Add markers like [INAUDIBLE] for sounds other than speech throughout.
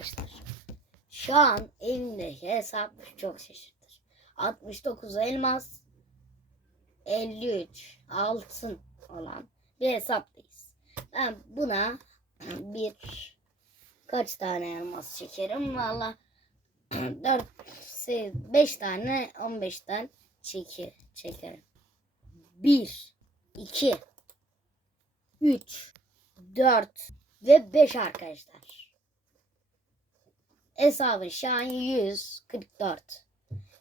arkadaşlar. Şu an elimdeki hesap çok şaşırtır. 69 elmas, 53 altın olan bir hesaptayız. Ben buna bir kaç tane elmas çekerim? Valla [CLEARS THROAT] 4 5 tane 15'ten çeki çekerim. 1 2 3 4 ve 5 arkadaşlar. Hesabı an 144.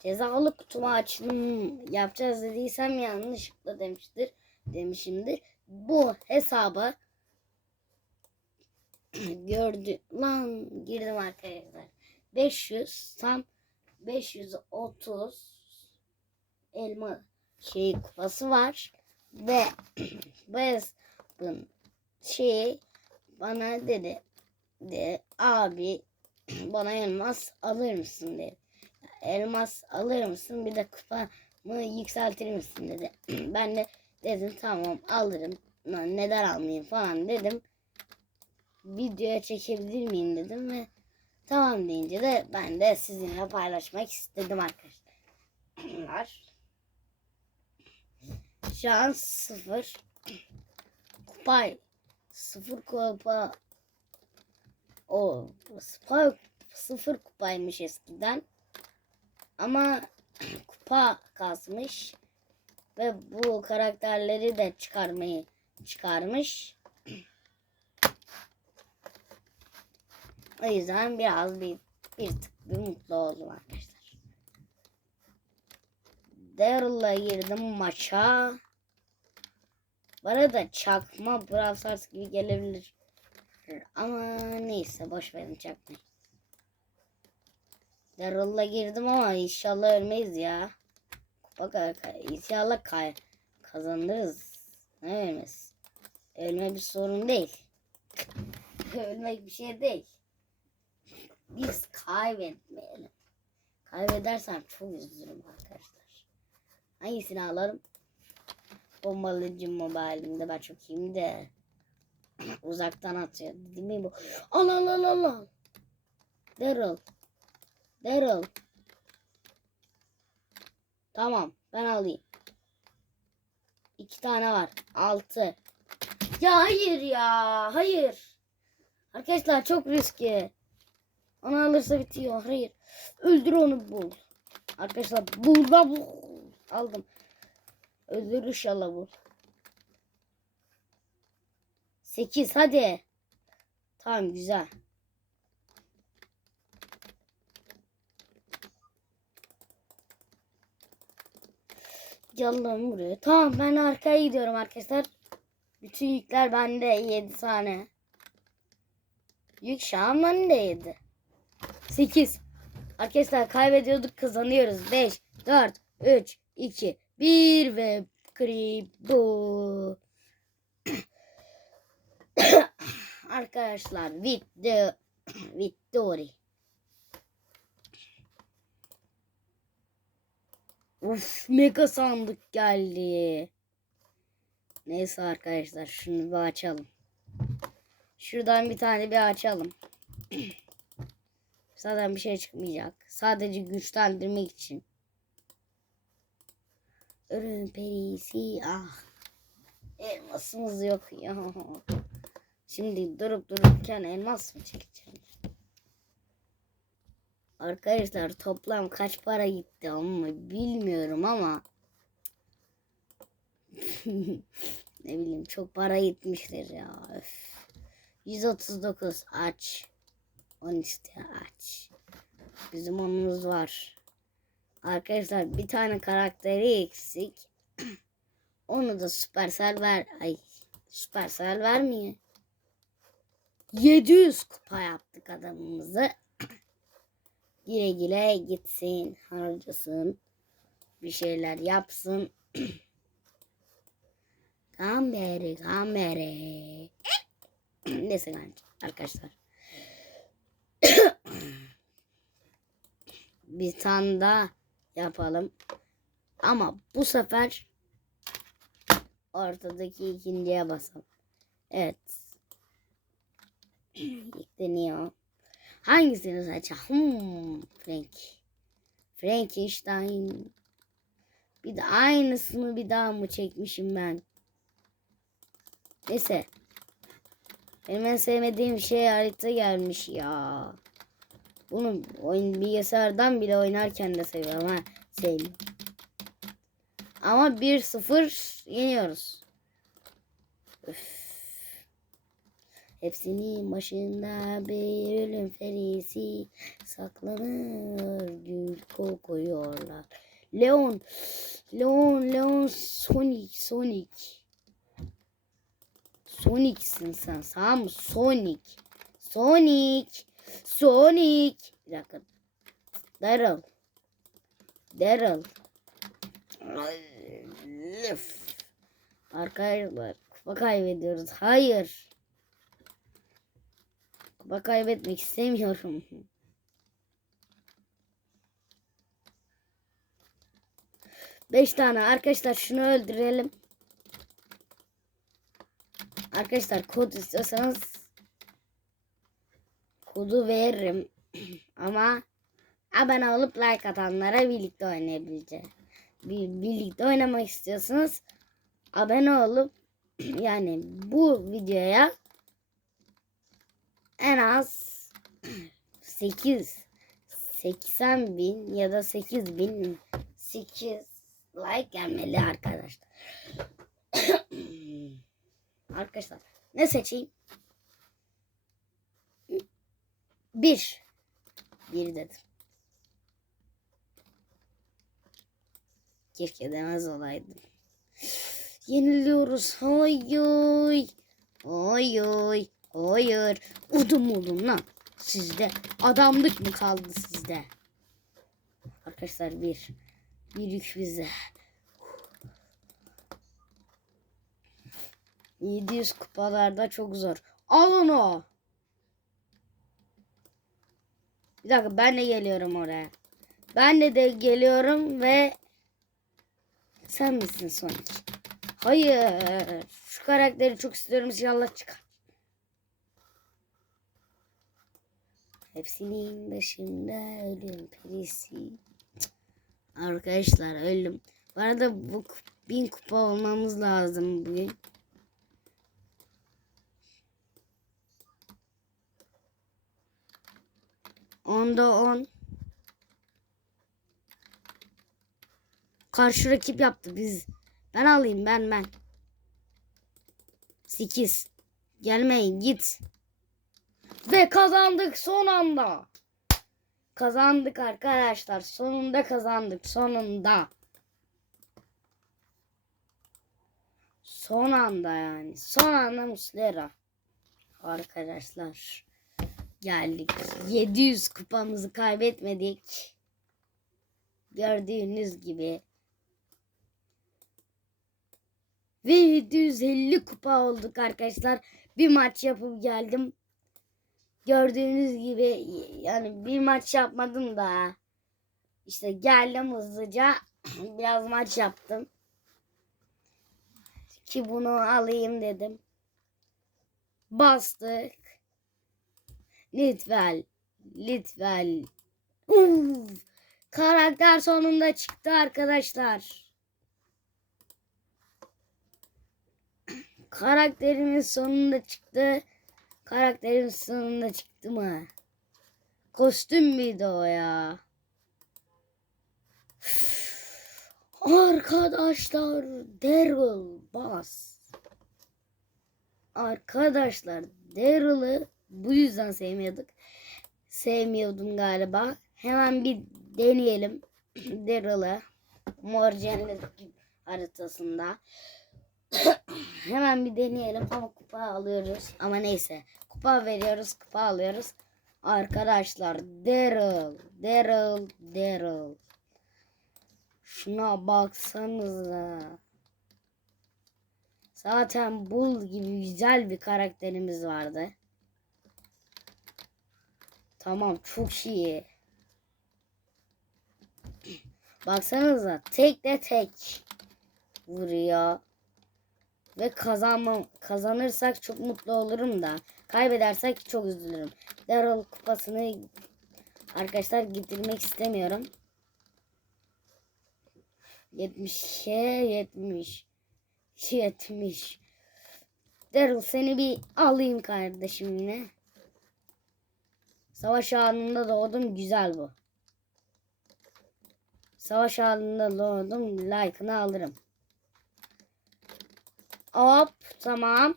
Cezalı kutumu açılım yapacağız dediysem yanlışlıkla demiştir. Demişimdir. Bu hesaba [CLEARS THROAT] gördü lan girdim arkadaşlar. 500 tam 530 elma şey kupası var ve [CLEARS THROAT] bu hesabın şey bana dedi de abi bana elmas alır mısın dedi. Elmas alır mısın bir de kupamı yükseltir misin dedi. [CLEARS THROAT] ben de dedim tamam alırım. Lan Neden almayayım falan dedim. Videoya çekebilir miyim dedim ve tamam deyince de ben de sizinle paylaşmak istedim arkadaşlar. [CLEARS THROAT] Şu an sıfır [CLEARS THROAT] kupay sıfır kupa o kupa sıfır kupaymış eskiden ama [CLEARS THROAT] kupa kasmış ve bu karakterleri de çıkarmayı çıkarmış. [CLEARS THROAT] O yüzden biraz bir bir tık bir mutlu oldum arkadaşlar. Daryl'la girdim maça. Bu arada çakma Brawl gibi gelebilir. Ama neyse boş verin çakmayın. Daryl'la girdim ama inşallah ölmeyiz ya. Kupa ka- ka- inşallah kay kazanırız. Ne ölmez? Ölme bir sorun değil. [LAUGHS] Ölmek bir şey değil. Biz kaybetmeyelim. Kaybedersem çok üzülürüm arkadaşlar. Hangisini alalım? Bombalıcı mobilimde ben çok iyiyim de. [CLEARS THROAT] Uzaktan atıyor. Değil mi bu? Al al al al. Daryl. Daryl. Tamam ben alayım. İki tane var. Altı. Ya hayır ya. Hayır. Arkadaşlar çok riskli. Onu alırsa bitiyor. Hayır. Öldür onu bul. Arkadaşlar bul da bul. Aldım. Öldür inşallah bul. 8 hadi. Tamam güzel. Gel lan buraya. Tamam ben arkaya gidiyorum arkadaşlar. Bütün yükler bende 7 tane. Yük şu an bende 7. 8. Arkadaşlar kaybediyorduk kazanıyoruz. 5, 4, 3, 2, 1 ve kribu. Arkadaşlar video [CLEARS THROAT] victory. Uf mega sandık geldi. Neyse arkadaşlar şunu bir açalım. Şuradan bir tane bir açalım. [CLEARS THROAT] Zaten bir şey çıkmayacak. Sadece güçlendirmek için. Ürün perisi ah. Elmasımız yok ya. [LAUGHS] Şimdi durup dururken elmas mı çekeceğim? Arkadaşlar toplam kaç para gitti ama bilmiyorum ama [LAUGHS] ne bileyim çok para gitmiştir ya. Öf. 139 aç. 13 de aç. Bizim onumuz var. Arkadaşlar bir tane karakteri eksik. [CLEARS THROAT] Onu da Supercell ver. Ay Supercell vermiyor. 700 kupa yaptık adamımızı. [CLEARS THROAT] Gire gire gitsin, harcasın. Bir şeyler yapsın. [CLEARS THROAT] Gamberi, gamberi. [CLEARS THROAT] Neyse arkadaşlar. bir tane daha yapalım. Ama bu sefer ortadaki ikinciye basalım. Evet. Yükleniyor. Hangisini seçeceğim? Hmm, Frank. Frankenstein. Bir de aynısını bir daha mı çekmişim ben? Neyse. Benim en sevmediğim şey harita gelmiş ya. Bunu oyun bilgisayardan bile oynarken de seviyorum ha. Sevmiyorum. Ama 1-0 yeniyoruz. Üf. Hepsinin başında bir ölüm ferisi saklanır gül kokuyorlar. Leon, Leon, Leon, Sonic, Sonic. Sonic'sin sen, sağ mı? Sonic. Sonic. Sonic. Bir dakika. Daryl. Daryl. Arkadaşlar kupa kaybediyoruz. Hayır. Kupa kaybetmek istemiyorum. Beş tane arkadaşlar şunu öldürelim. Arkadaşlar kod istiyorsanız kodu veririm. [CLEARS THROAT] Ama abone olup like atanlara birlikte oynayabileceğiz. Bir, birlikte oynamak istiyorsanız abone olup [CLEARS THROAT] yani bu videoya en az 8 80 bin ya da 8 bin 8 like gelmeli arkadaşlar. [COUGHS] arkadaşlar ne seçeyim? Bir. Bir dedim. Keşke demez olaydım. Yeniliyoruz. Hayır. Hayır. Hayır. Udum oldum lan. Sizde adamlık mı kaldı sizde? Arkadaşlar bir. Bir yük bize. 700 kupalarda çok zor. Al onu. Bir dakika ben de geliyorum oraya. Ben de de geliyorum ve sen misin Sonic? Hayır. Şu karakteri çok istiyorum inşallah çıkar. Hepsinin başında ölüm perisi. Arkadaşlar öldüm. Bu arada bu bin kupa olmamız lazım bugün. Onda on. Karşı rakip yaptı biz. Ben alayım ben ben. 8. Gelmeyin git. Ve kazandık son anda. Kazandık arkadaşlar. Sonunda kazandık. Sonunda. Son anda yani. Son anda Muslera. Arkadaşlar. Geldik. 700 kupamızı kaybetmedik. Gördüğünüz gibi. Ve 750 kupa olduk arkadaşlar. Bir maç yapıp geldim. Gördüğünüz gibi yani bir maç yapmadım da. İşte geldim hızlıca. [CLEARS THROAT] Biraz maç yaptım. Ki bunu alayım dedim. Bastık. Lütfen. Lütfen. Uf, karakter sonunda çıktı arkadaşlar. [CLEARS THROAT] Karakterimiz sonunda çıktı. Karakterimiz sonunda çıktı mı? Kostüm müydü o ya? Arkadaşlar Daryl Bass. Arkadaşlar Daryl'ı bu yüzden sevmiyorduk. Sevmiyordum galiba. Hemen bir deneyelim [CLEARS THROAT] Daryl'ı. Mor cennet haritasında. Hemen bir deneyelim ama kupa alıyoruz. Ama neyse. Kupa veriyoruz, kupa alıyoruz. Arkadaşlar Daryl, Daryl, Daryl. Şuna baksanıza. Zaten bul gibi güzel bir karakterimiz vardı. Tamam çok iyi. Baksanıza tek de tek vuruyor. Ve kazanmam, kazanırsak çok mutlu olurum da. Kaybedersek çok üzülürüm. Daryl kupasını arkadaşlar getirmek istemiyorum. 70'e 70. 70. Daryl seni bir alayım kardeşim yine. Savaş anında doğdum. Güzel bu. Savaş anında doğdum. Like'ını alırım. Hop. Tamam.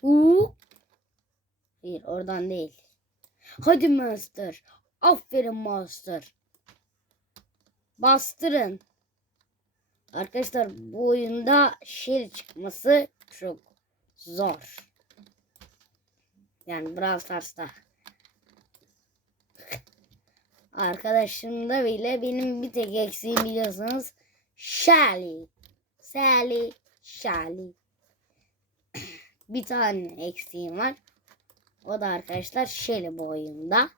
Huu. Hayır oradan değil. Hadi Master. Aferin Master. Bastırın. Arkadaşlar bu oyunda şey çıkması çok zor. Yani Brawl Stars'ta. Arkadaşımda bile benim bir tek eksiğim biliyorsunuz. Shelly. Sally. Shelly. [CLEARS THROAT] bir tane eksiğim var. O da arkadaşlar Shelly bu oyunda.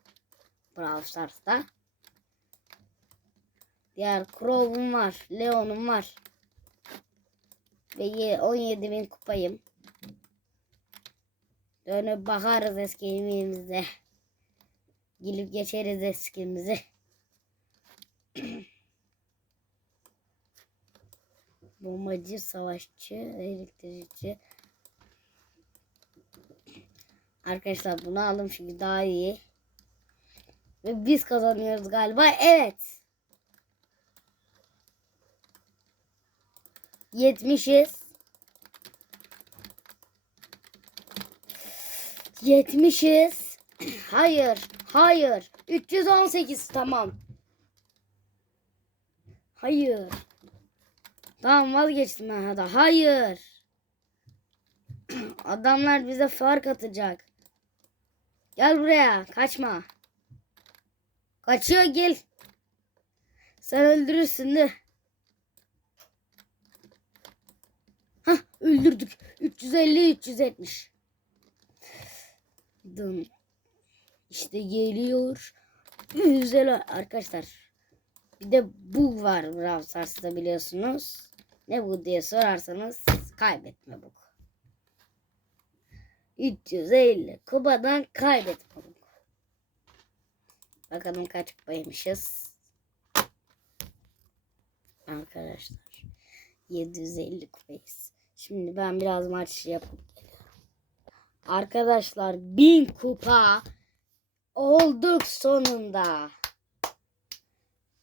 Brawl Stars'ta. Diğer Crow'um var. Leon'um var. Ve ye- 17 bin kupayım. Dönüp bakarız eski yemeğimizde. Gelip geçeriz eskimizi. Bombacı, savaşçı, elektrikçi. Arkadaşlar bunu aldım çünkü daha iyi. Ve biz kazanıyoruz galiba. Evet. Yetmişiz. Yetmişiz. Hayır. Hayır. 318 tamam. Hayır. Tamam vazgeçtim ben hadi. Hayır. [CLEARS THROAT] Adamlar bize fark atacak. Gel buraya. Kaçma. Kaçıyor gel. Sen öldürürsün de. Hah öldürdük. 350 370. Dın. İşte geliyor. Güzel arkadaşlar. Bir de bu var Brawl Stars'ta biliyorsunuz. Ne bu diye sorarsanız kaybetme bu. 350 kupadan kaybetme bu. Bakalım kaç kupaymışız. Arkadaşlar 750 kupayız. Şimdi ben biraz maç yapıp geliyorum. Arkadaşlar 1000 kupa olduk sonunda.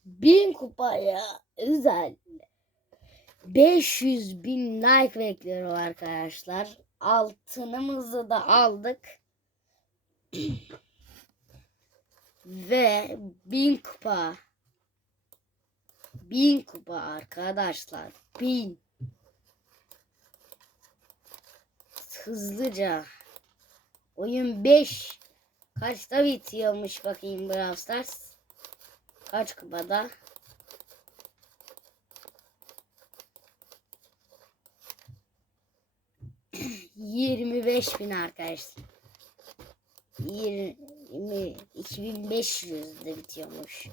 1000 kupaya özel 500 bin like bekliyorum arkadaşlar. Altınımızı da aldık. [CLEARS THROAT] Ve 1000 kupa. 1000 kupa arkadaşlar. 1000. Hızlıca. Oyun 5. Kaçta bitiyormuş bakayım Brawl Stars. Kaç kupada? Yirmi beş bin arkadaşlar. Yirmi iki bin beş yüzde bitiyormuş.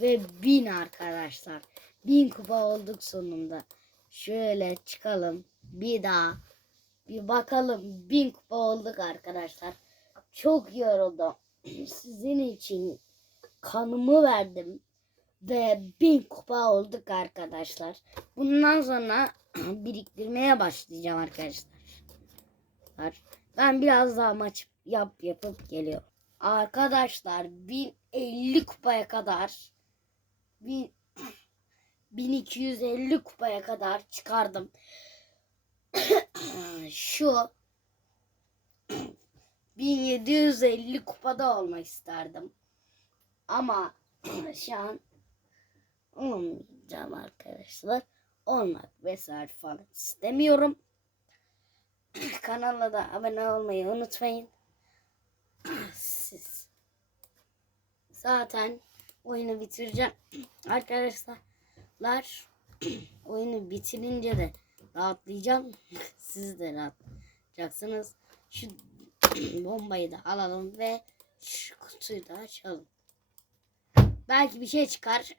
Ve bin arkadaşlar. Bin kupa olduk sonunda. Şöyle çıkalım. Bir daha. Bir bakalım. Bin kupa olduk arkadaşlar. Çok yoruldum. [CLEARS THROAT] Sizin için kanımı verdim. Ve bin kupa olduk arkadaşlar. Bundan sonra [CLEARS THROAT] biriktirmeye başlayacağım arkadaşlar. Ben biraz daha maç yap yapıp geliyorum. Arkadaşlar 1050 kupaya kadar 1000 1250 [CLEARS THROAT] kupaya kadar çıkardım. [CLEARS THROAT] Şu [CLEARS THROAT] 1750 kupada olmak isterdim. Ama şu an olmayacağım arkadaşlar. Olmak vesaire falan istemiyorum. [CLEARS THROAT] Kanala da abone olmayı unutmayın. Siz zaten oyunu bitireceğim. [CLEARS THROAT] Arkadaşlar [CLEARS THROAT] oyunu bitirince de rahatlayacağım. [LAUGHS] Siz de rahatlayacaksınız. Şu bombayı da alalım ve şu kutuyu da açalım. Belki bir şey çıkar.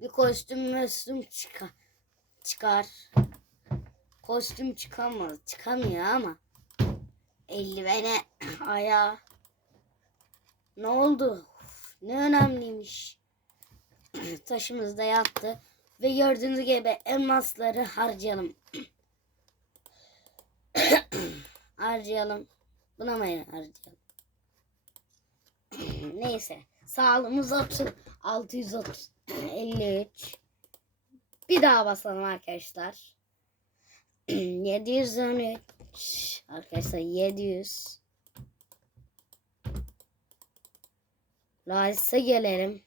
Bir kostüm kostüm çıkar. Çıkar. Kostüm çıkamaz. Çıkamıyor ama. eldivene [CLEARS THROAT] ayağa. Ne oldu? Ne önemliymiş. [CLEARS THROAT] Taşımız da yattı. Ve gördüğünüz gibi elmasları harcayalım. [CLEARS THROAT] harcayalım. Buna mı harcayalım? Neyse. Sağlığımız olsun. 630. 53. Bir daha basalım arkadaşlar. [CLEARS THROAT] 713. Arkadaşlar 700. Rice'a gelelim.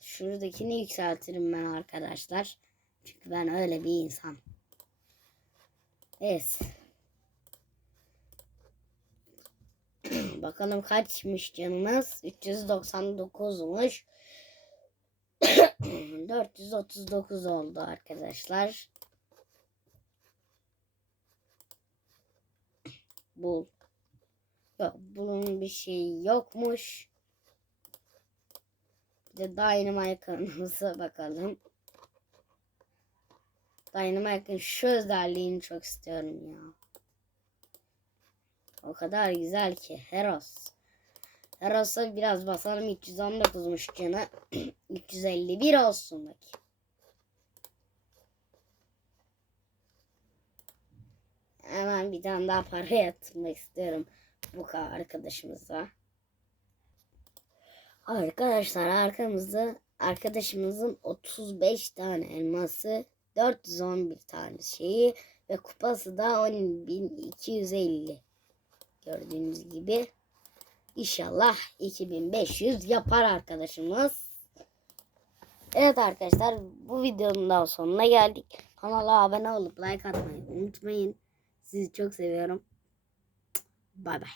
Şuradakini yükseltirim ben arkadaşlar. Çünkü ben öyle bir insan. Evet. [CLEARS THROAT] Bakalım kaçmış canımız? 399'muş. 439 [CLEARS THROAT] oldu arkadaşlar. Bul. Yok bunun bir şey yokmuş. Bir de Dynamite'ımıza [LAUGHS] bakalım. Dynamite'ın şu özelliğini çok istiyorum ya. O kadar güzel ki Heros. Heros'a biraz basalım 319'muş canı. [CLEARS THROAT] 351 olsun bak. Hemen bir tane daha para [LAUGHS] yatırmak istiyorum bu ka- arkadaşımıza. Arkadaşlar arkamızda arkadaşımızın 35 tane elması, 411 tane şeyi ve kupası da 10.250. Gördüğünüz gibi. İnşallah 2500 yapar arkadaşımız. Evet arkadaşlar bu videonun daha sonuna geldik. Kanala abone olup like atmayı unutmayın. Sizi çok seviyorum. Bay bay.